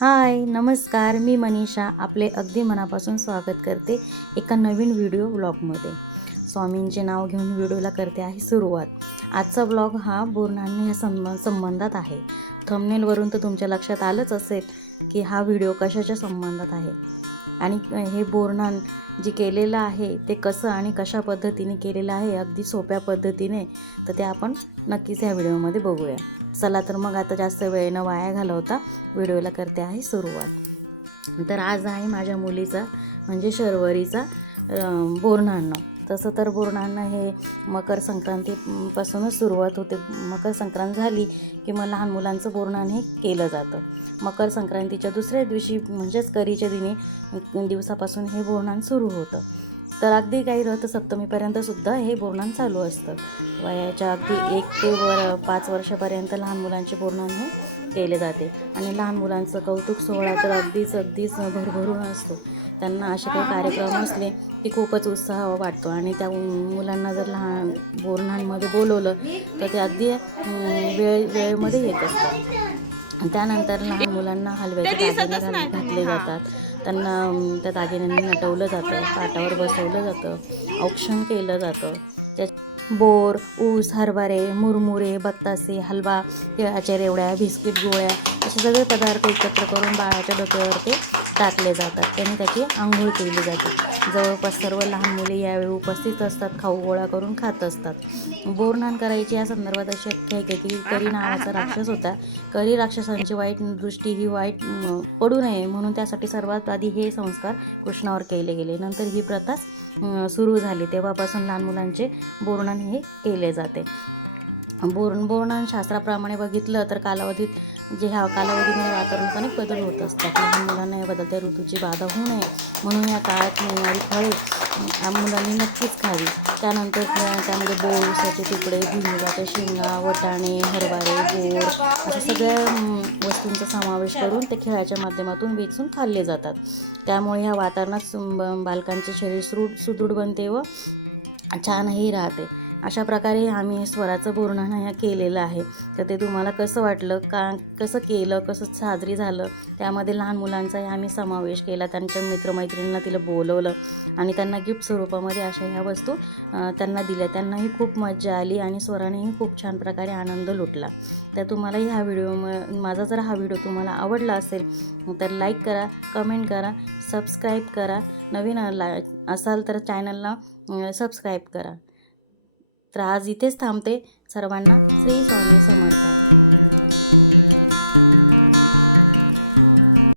हाय नमस्कार, मी मनीषा आपले अगदी मनापासून स्वागत करते एका नवीन व्हिडिओ व्लॉगमध्ये। स्वामींचे नाव घेऊन व्हिडिओला करते आहे सुरुवात। आजचा व्लॉग हा बोरन्हाण या संबंधात आहे। थंबनेलवरून तर तुमच्या लक्षात आलंच असेल की हा व्हिडिओ कशाच्या संबंधात आहे आणि हे बोरन्हाण जे केलेलं आहे ते कसं आणि कशा पद्धतीने केलेलं आहे, अगदी सोप्या पद्धतीने, तर ते आपण नक्कीच ह्या व्हिडिओमध्ये बघूया। चला तर मग आता जास्त वेळ न वाया घालवता व्हिडिओला करते आहे सुरुवात। तर आज आहे माझ्या मुलीचा म्हणजे शर्वरीचा बोरन्हाण। तसं तर बोरन्हाण हे मकर संक्रांतीपासूनच सुरुवात होते। मकर संक्रांत झाली की मग लहान मुलांचं बोरन्हाण हे केलं जातं। मकर संक्रांतीच्या दुसऱ्या दिवशी म्हणजेच करीच्या दिवसापासून हे बोरन्हाण सुरू होतं। तर अगदी काही रथसप्तमीपर्यंत सुद्धा हे बोरन्हाण चालू असतं। वयाच्या अगदी 1 ते 5 वर्षापर्यंत लहान मुलांचे बोरन्हाण हे केले जाते आणि लहान मुलांचं कौतुक सोहळा तर अगदीच भरभरून असतो। त्यांना असे काही कार्यक्रम असले की खूपच उत्साह वाटतो आणि त्या मुलांना जर लहान बोरन्हाणमध्ये बोलवलं तर ते अगदी वेळेमध्ये येत असतात। त्यानंतर लहान मुलांना हलव्याचे दागिने घातले जातात। त्यांना त्या दागिन्यांनी नटवलं जातं, पाटावर बसवलं जातं, औक्षण केलं जातं। बोर, ऊस, हरभरे, मुरमुरे, बत्तासे, हलवा, तिळाच्या रेवड्या, बिस्किट, गोळ्या असे सगळे पदार्थ एकत्र करून बाळाच्या डोक्यावर ते टाकले जातात। त्यांनी त्याची आंघोळ केली जाते। जवळपास सर्व लहान मुले यावेळी उपस्थित असतात, खाऊ गोळा करून खात असतात। बोरन्हाण करायची या संदर्भात अशी आख्यायिका की करी नावाचा राक्षस होता। करी राक्षसांची वाईट दृष्टी ही पडू नये म्हणून त्यासाठी सर्वात आधी हे संस्कार कृष्णावर केले गेले। नंतर ही प्रथा सुरू झाली। तेव्हापासून लहान मुलांचे बोरन्हाण हे केले जाते। बोरन्हाण शास्त्राप्रमाणे बघितलं तर ह्या कालावधीमध्ये वातावरणात अनेक बदल होत असतात। लहान मुलांना या बदलत्या ऋतूची बाधा होऊ नये म्हणून या काळात मिळणारी फळे मुलांनी नक्कीच खावी। त्यानंतर त्यामध्ये बोर, ऊसाचे तुकडे, भुईमुगाच्या शेंगा, वाटाणे, हरभरे, बोर अशा सगळ्या वस्तूंचा समावेश करून ते खेळाच्या माध्यमातून वेचून खाल्ले जातात। त्यामुळे ह्या वातावरणात बालकांचे शरीर सुदृढ बनते व छानही राहते। अशा प्रकारे आम्ही स्वराचं बोरन्हाण केलेलं आहे। तर ते तुम्हाला कसं वाटलं, कसं केलं, कसं साजरी झालं, त्यामध्ये लहान मुलांचाही आम्ही समावेश केला। त्यांच्या मित्रमैत्रिणींना तिला बोलवलं आणि त्यांना गिफ्ट स्वरूपामध्ये अशा ह्या वस्तू त्यांना दिल्या। त्यांनाही खूप मजा आली आणि स्वरानेही खूप छान प्रकारे आनंद लुटला। तर तुम्हालाही माझा जर हा व्हिडिओ तुम्हाला आवडला असेल तर लाईक करा, कमेंट करा, सबस्क्राईब करा। नवीन असाल तर चॅनलला सबस्क्राईब करा। तर आज इथेच थांबते। सर्वांना श्री स्वामी समर्थ।